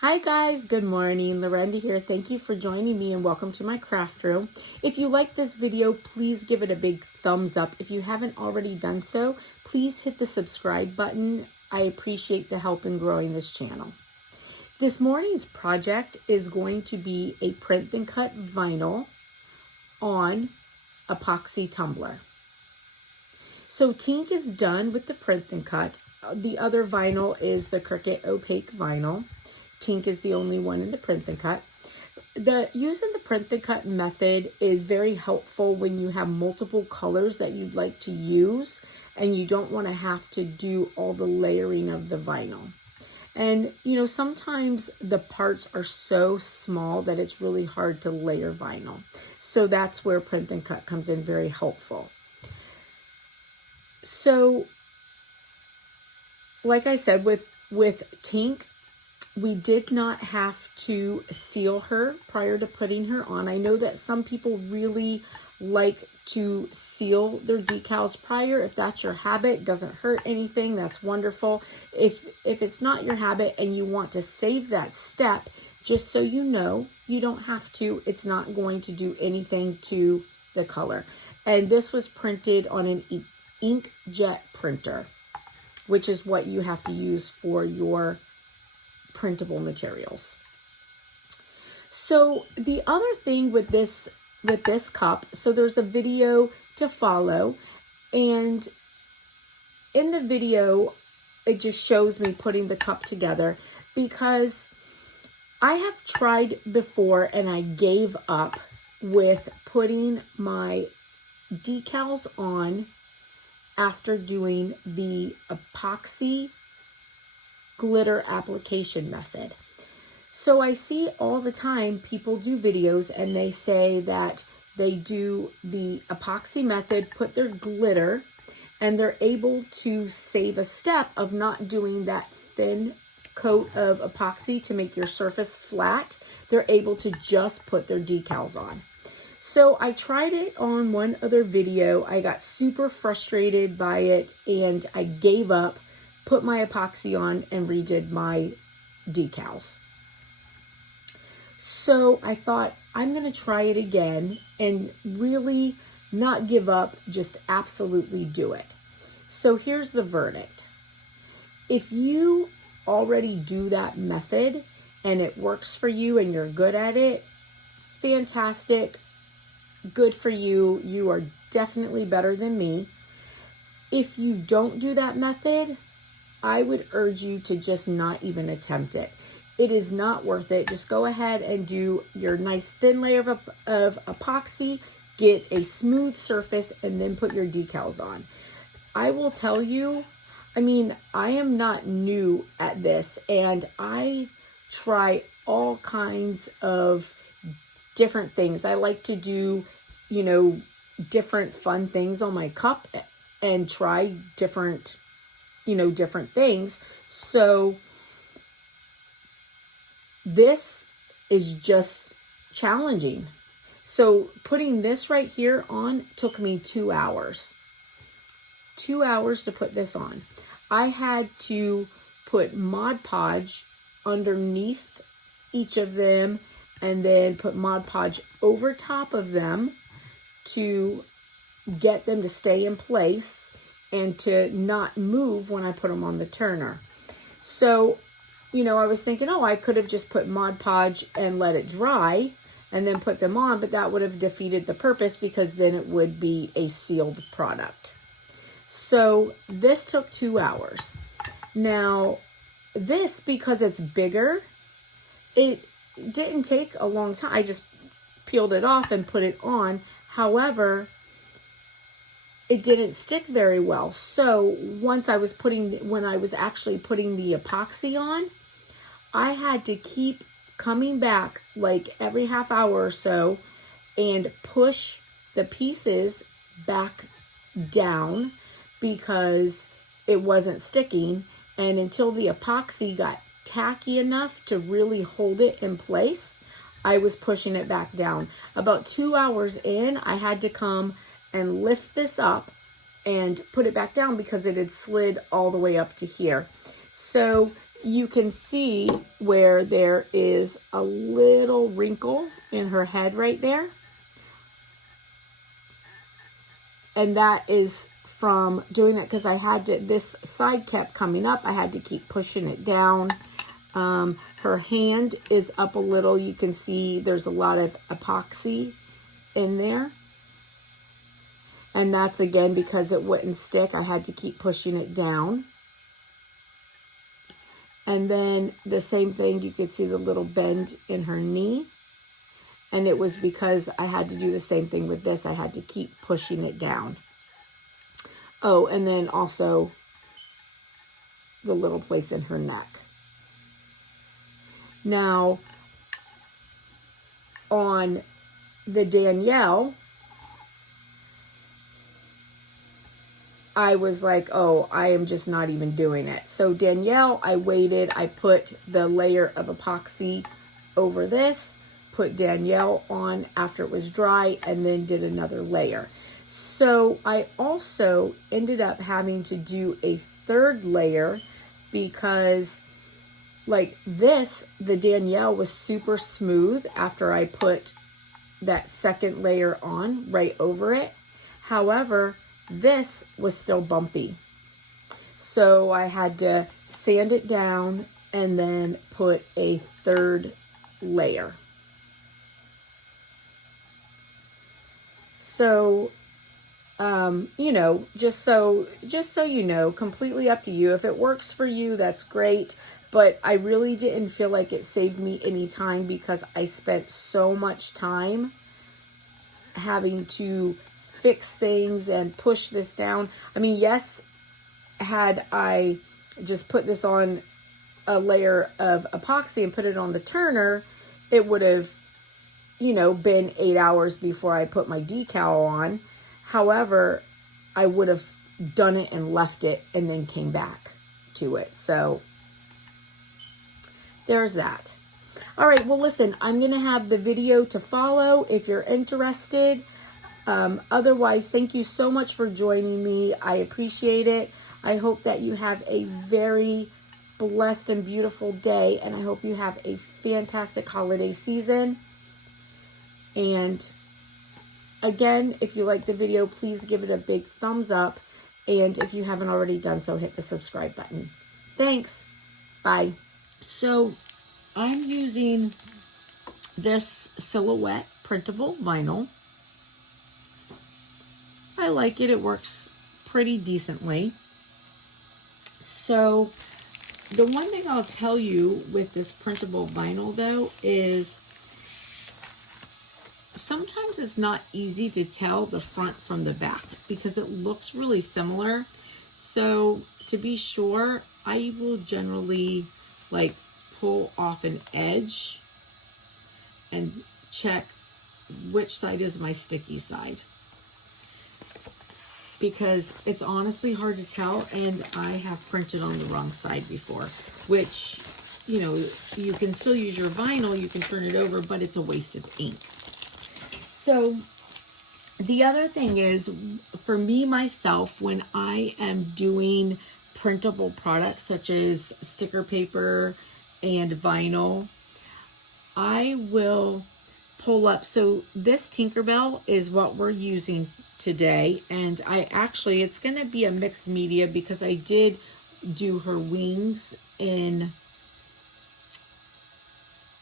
Hi guys, good morning. Lorenda here. Thank you for joining me and welcome to my craft room. If you like this video, please give it a big thumbs up. If you haven't already done so, please hit the subscribe button. I appreciate the help in growing this channel. This morning's project is going to be a print and cut vinyl on epoxy tumbler. So Tink is done with the print and cut. The other vinyl is the Cricut opaque vinyl. Tink is the only one in the print and cut. Using the print and cut method is very helpful when you have multiple colors that you'd like to use and you don't want to have to do all the layering of the vinyl. And sometimes the parts are so small that it's really hard to layer vinyl. So that's where print and cut comes in very helpful. So like I said, with Tink, we did not have to seal her prior to putting her on. I know that some people really like to seal their decals prior. If that's your habit, doesn't hurt anything, that's wonderful. If it's not your habit and you want to save that step, just so you know, you don't have to. It's not going to do anything to the color. And this was printed on an inkjet printer, which is what you have to use for your printable materials. So the other thing with this cup, so there's a video to follow, and in the video it just shows me putting the cup together because I have tried before and I gave up with putting my decals on after doing the epoxy glitter application method. So I see all the time people do videos and they say that they do the epoxy method, put their glitter, and they're able to save a step of not doing that thin coat of epoxy to make your surface flat. They're able to just put their decals on. So I tried it on one other video. I got super frustrated by it and I gave up, put my epoxy on, and redid my decals. So I thought I'm going to try it again and really not give up, just absolutely do it. So here's the verdict. If you already do that method and it works for you and you're good at it, fantastic, good for you. You are definitely better than me. If you don't do that method, I would urge you to just not even attempt it. It is not worth it. Just go ahead and do your nice thin layer of epoxy, get a smooth surface, and then put your decals on. I will tell you, I am not new at this, and I try all kinds of different things. I like to do, different fun things on my cup and try different things. So this is just challenging. So putting this right here on took me 2 hours. 2 hours to put this on. I had to put Mod Podge underneath each of them and then put Mod Podge over top of them to get them to stay in place and to not move when I put them on the turner. So, I was thinking, I could have just put Mod Podge and let it dry and then put them on, but that would have defeated the purpose because then it would be a sealed product. So this took 2 hours. Now, this, because it's bigger, it didn't take a long time. I just peeled it off and put it on. However, it didn't stick very well. So when I was actually putting the epoxy on, I had to keep coming back like every half hour or so and push the pieces back down because it wasn't sticking. And until the epoxy got tacky enough to really hold it in place, I was pushing it back down. About 2 hours in, I had to come and lift this up and put it back down because it had slid all the way up to here. So you can see where there is a little wrinkle in her head right there. And that is from doing it because I had to, this side kept coming up. I had to keep pushing it down. Her hand is up a little. You can see there's a lot of epoxy in there. And that's again because it wouldn't stick. I had to keep pushing it down. And then the same thing, you could see the little bend in her knee. And it was because I had to do the same thing with this. I had to keep pushing it down. Oh, and then also the little place in her neck. Now, on the Danielle, I was like, oh, I am just not even doing it. So Danielle, I waited. I put the layer of epoxy over this, put Danielle on after it was dry, and then did another layer. So I also ended up having to do a third layer because like this, the Danielle was super smooth after I put that second layer on right over it. However, this was still bumpy. So I had to sand it down and then put a third layer. So, you know, just so you know, completely up to you. If it works for you, that's great. But I really didn't feel like it saved me any time because I spent so much time having to fix things and push this down. I mean, yes, had I just put this on a layer of epoxy and put it on the turner, it would have, you know, been 8 hours before I put my decal on. However, I would have done it and left it and then came back to it. So there's that. All right, well, listen, I'm going to have the video to follow if you're interested. Otherwise, thank you so much for joining me. I appreciate it. I hope that you have a very blessed and beautiful day, and I hope you have a fantastic holiday season. And again, if you like the video, please give it a big thumbs up. And if you haven't already done so, hit the subscribe button. Thanks. Bye. So I'm using this Silhouette printable vinyl. I like it. It works pretty decently. So the one thing I'll tell you with this printable vinyl though is sometimes it's not easy to tell the front from the back because it looks really similar. So to be sure, I will generally like pull off an edge and check which side is my sticky side, because it's honestly hard to tell, and I have printed on the wrong side before, which, you know, you can still use your vinyl, you can turn it over, but it's a waste of ink. So the other thing is, for me, myself, when I am doing printable products such as sticker paper and vinyl, I will pull up. So this Tinkerbell is what we're using today, and it's going to be a mixed media because I did do her wings in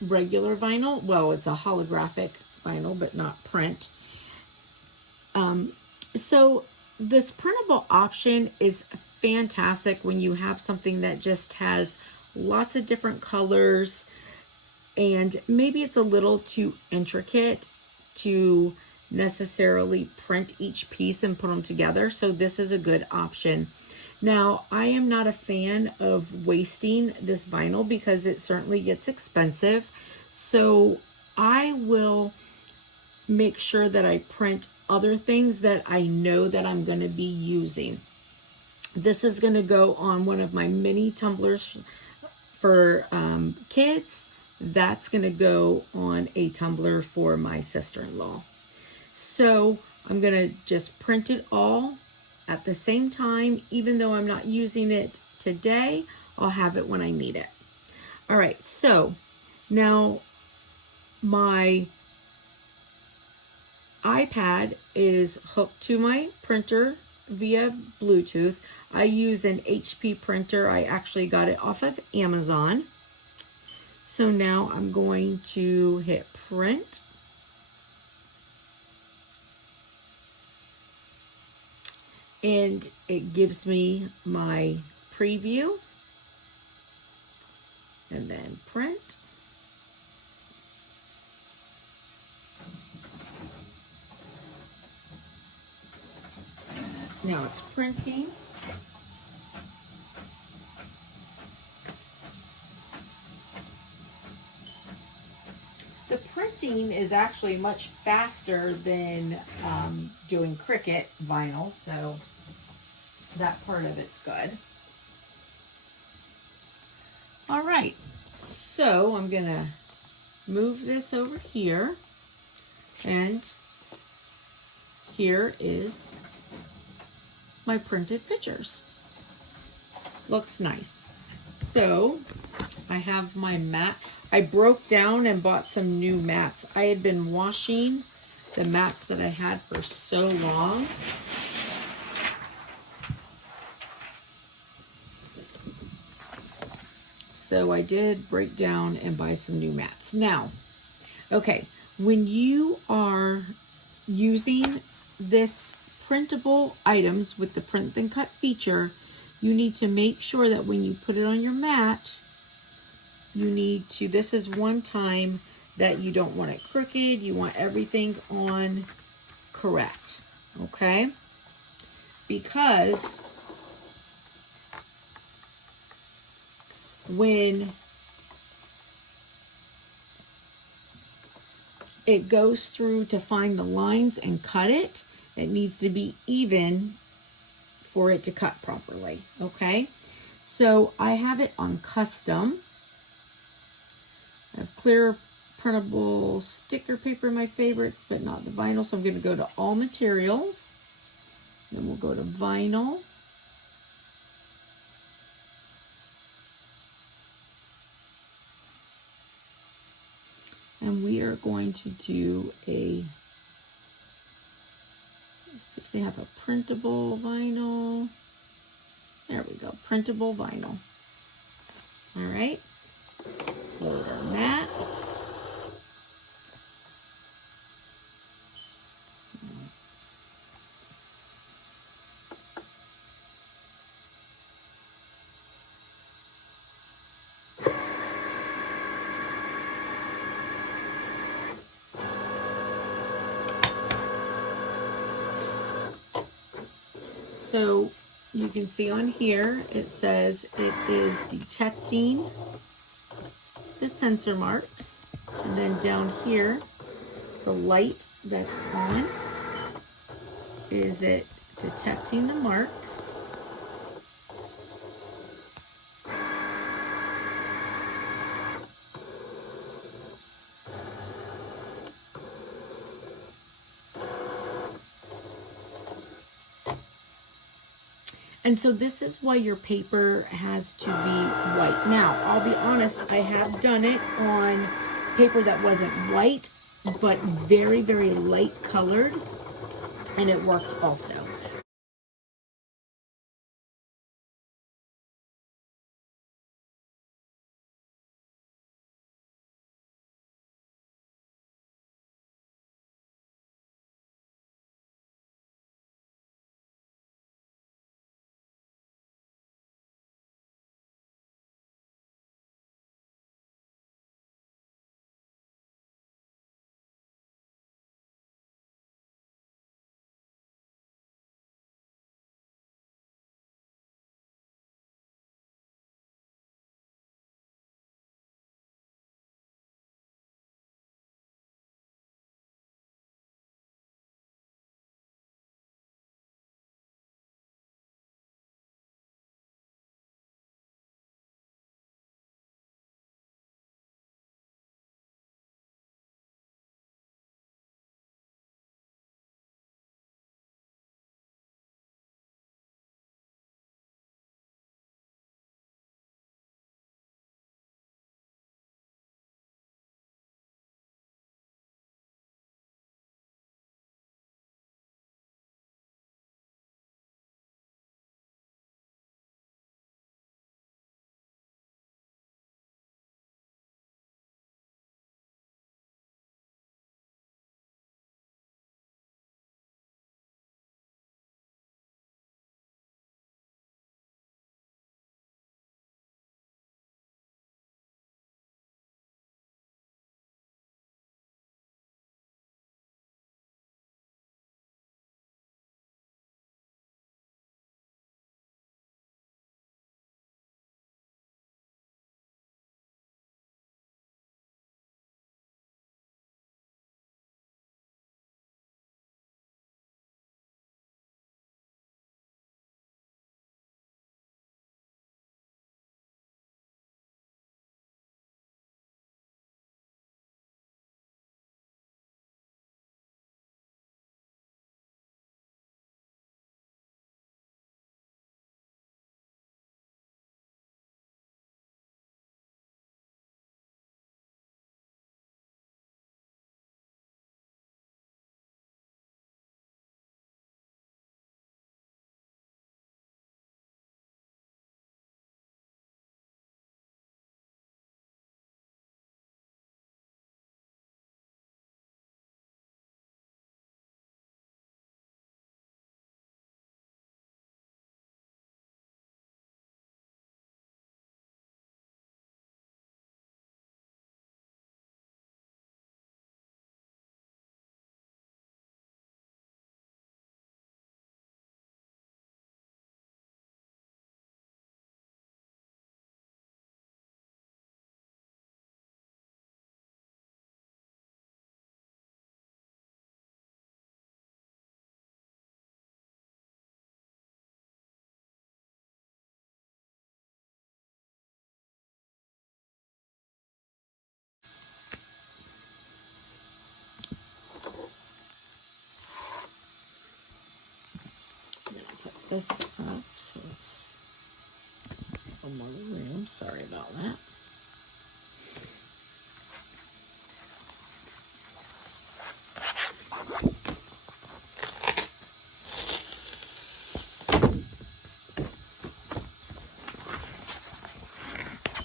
regular vinyl. Well, it's a holographic vinyl, but not print. So this printable option is fantastic when you have something that just has lots of different colors, and maybe it's a little too intricate to necessarily print each piece and put them together. So this is a good option. Now, I am not a fan of wasting this vinyl because it certainly gets expensive. So I will make sure that I print other things that I know that I'm going to be using. This is going to go on one of my mini tumblers for kids. That's going to go on a tumbler for my sister-in-law. So I'm going to just print it all at the same time. Even though I'm not using it today, I'll have it when I need it. All right, so now my iPad is hooked to my printer via Bluetooth. I use an HP printer. I actually got it off of Amazon. So now I'm going to hit print. And it gives me my preview. And then print. Now it's printing. The printing is actually much faster than doing Cricut vinyl, so that part of it's good. All right, so I'm gonna move this over here, and here is my printed pictures. Looks nice. So I have my mat. I broke down and bought some new mats. I had been washing the mats that I had for so long. So I did break down and buy some new mats. Now, okay, when you are using this printable items with the print then cut feature, you need to make sure that when you put it on your mat, you need to, this is one time that you don't want it crooked, you want everything on correct, okay? Because when it goes through to find the lines and cut it, it needs to be even for it to cut properly, okay? So I have it on custom. I have clear printable sticker paper, my favorites, but not the vinyl. So I'm going to go to all materials. Then we'll go to vinyl. And we are going to do a, let's see if they have a printable vinyl. There we go, printable vinyl. All right, load our mat. So you can see on here, it says it is detecting the sensor marks. And then down here, the light that's on, is it detecting the marks? And so this is why your paper has to be white. Now, I'll be honest, I have done it on paper that wasn't white, but very, very light colored, and it worked also. this up so it's a little more room. Sorry about that.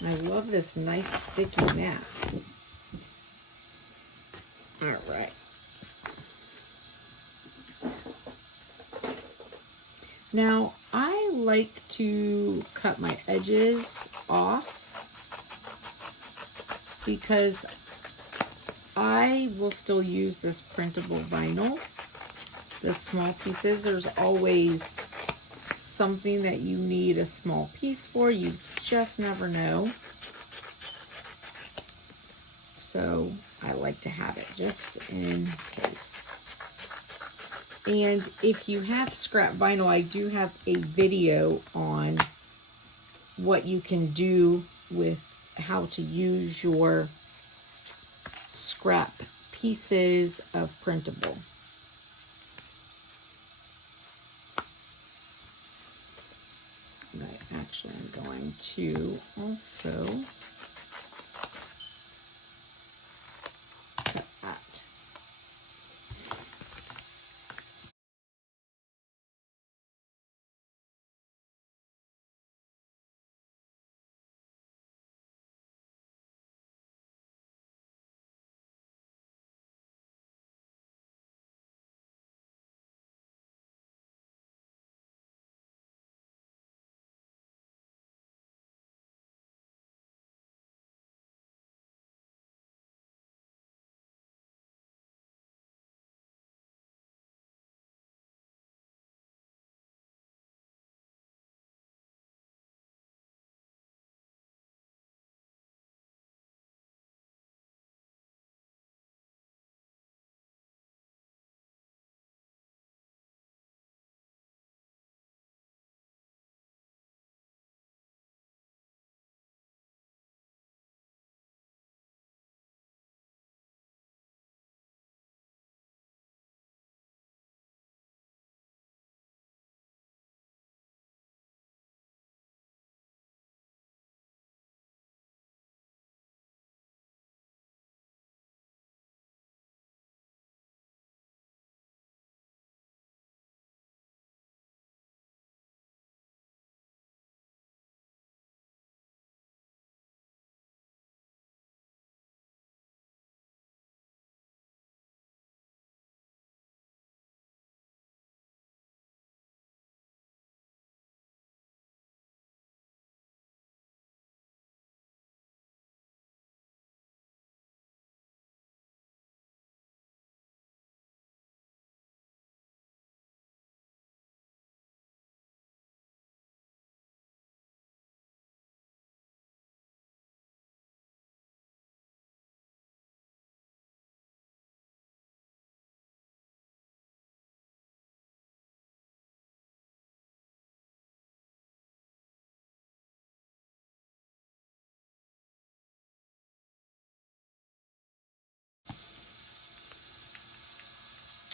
I love this nice sticky mat. All right. Now, I like to cut my edges off because I will still use this printable vinyl, the small pieces. There's always something that you need a small piece for. You just never know. So I like to have it just in case. And if you have scrap vinyl, I do have a video on what you can do with how to use your scrap pieces of printable. Right, actually I'm going to also cut that.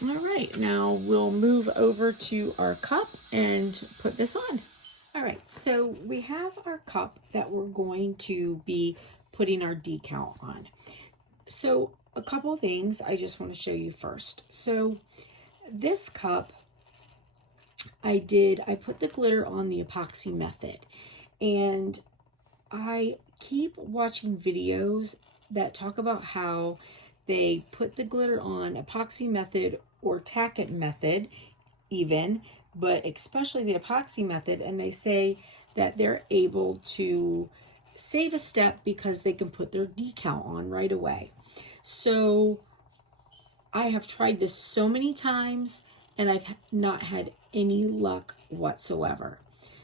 All right, now we'll move over to our cup and put this on. All right, so we have our cup that we're going to be putting our decal on. So a couple things I just want to show you first. So this cup, I put the glitter on the epoxy method, and I keep watching videos that talk about how they put the glitter on epoxy method or tack it method even, but especially the epoxy method, and they say that they're able to save a step because they can put their decal on right away. So I have tried this so many times and I've not had any luck whatsoever.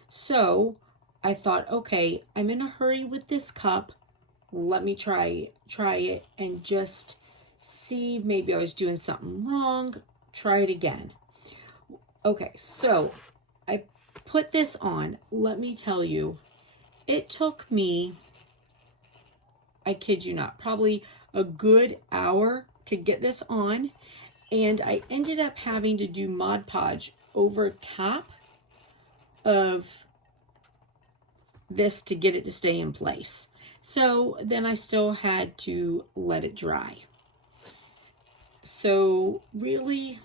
So I thought, okay, I'm in a hurry with this cup. Let me try it and just see, maybe I was doing something wrong. Try it again. Okay, so I put this on. Let me tell you, it took me, I kid you not, probably a good hour to get this on, and I ended up having to do Mod Podge over top of this to get it to stay in place. So then I still had to let it dry. So really,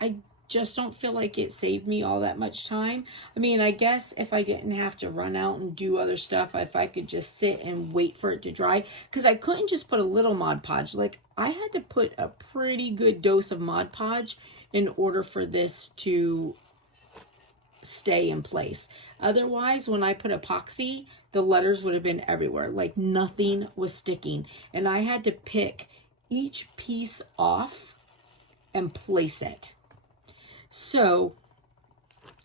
I just don't feel like it saved me all that much time. I mean, I guess if I didn't have to run out and do other stuff, if I could just sit and wait for it to dry, because I couldn't just put a little Mod Podge. Like, I had to put a pretty good dose of Mod Podge in order for this to stay in place. Otherwise, when I put epoxy, the letters would have been everywhere. Like, nothing was sticking. And I had to pick each piece off and place it. So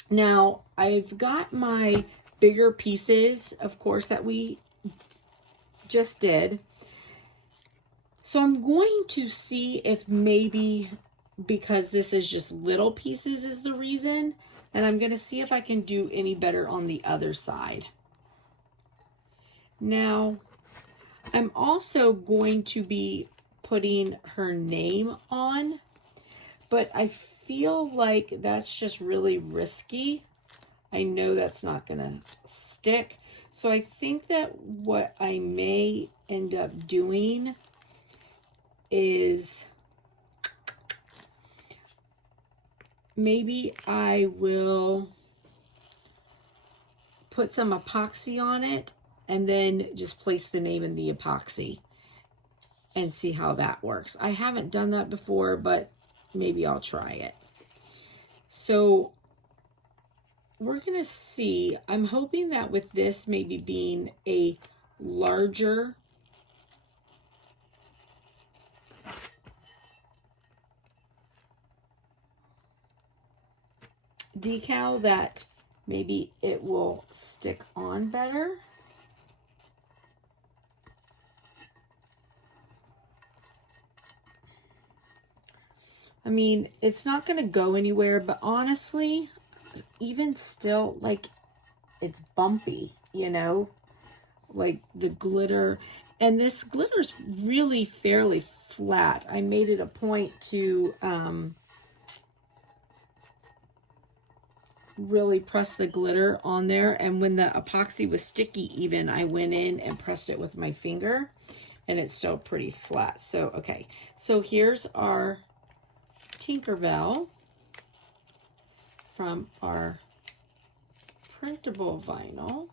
now I've got my bigger pieces, of course, that we just did. So I'm going to see if maybe because this is just little pieces is the reason. And I'm going to see if I can do any better on the other side. Now, I'm also going to be putting her name on, but I feel like that's just really risky. I know that's not going to stick. So I think that what I may end up doing is maybe I will put some epoxy on it and then just place the name in the epoxy and see how that works. I haven't done that before, but maybe I'll try it. So we're gonna see. I'm hoping that with this maybe being a larger decal that maybe it will stick on better. I mean, it's not going to go anywhere, but honestly, even still, like, it's bumpy, you know, like the glitter. And this glitter's really fairly flat. I made it a point to really press the glitter on there. And when the epoxy was sticky even, I went in and pressed it with my finger, and it's still pretty flat. So, okay. So here's our Tinkerbell from our printable vinyl.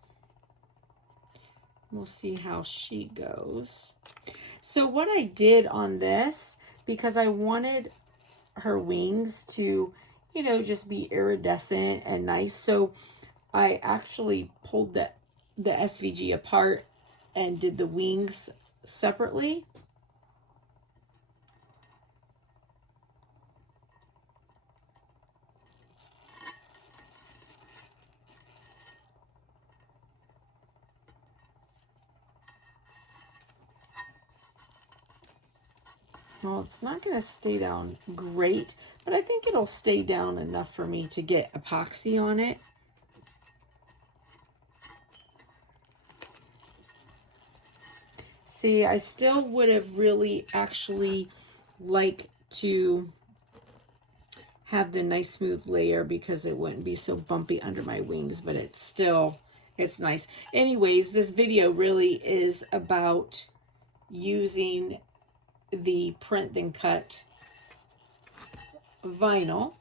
We'll see how she goes. So what I did on this, because I wanted her wings to, you know, just be iridescent and nice, so I actually pulled the SVG apart and did the wings separately. Well, it's not going to stay down great, but I think it'll stay down enough for me to get epoxy on it. See, I still would have really actually liked to have the nice smooth layer because it wouldn't be so bumpy under my wings, but it's nice. Anyways, this video really is about using the print then cut vinyl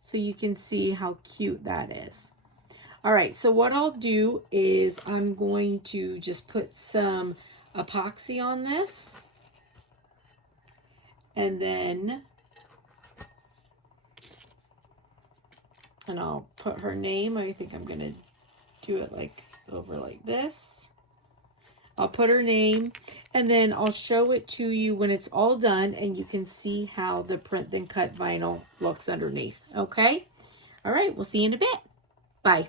so you can see how cute that is. All right, so what I'll do is I'm going to just put some epoxy on this, and I'll put her name. I think I'm gonna do it like over like this. I'll put her name, and then I'll show it to you when it's all done, and you can see how the print then cut vinyl looks underneath. Okay? All right, we'll see you in a bit. Bye.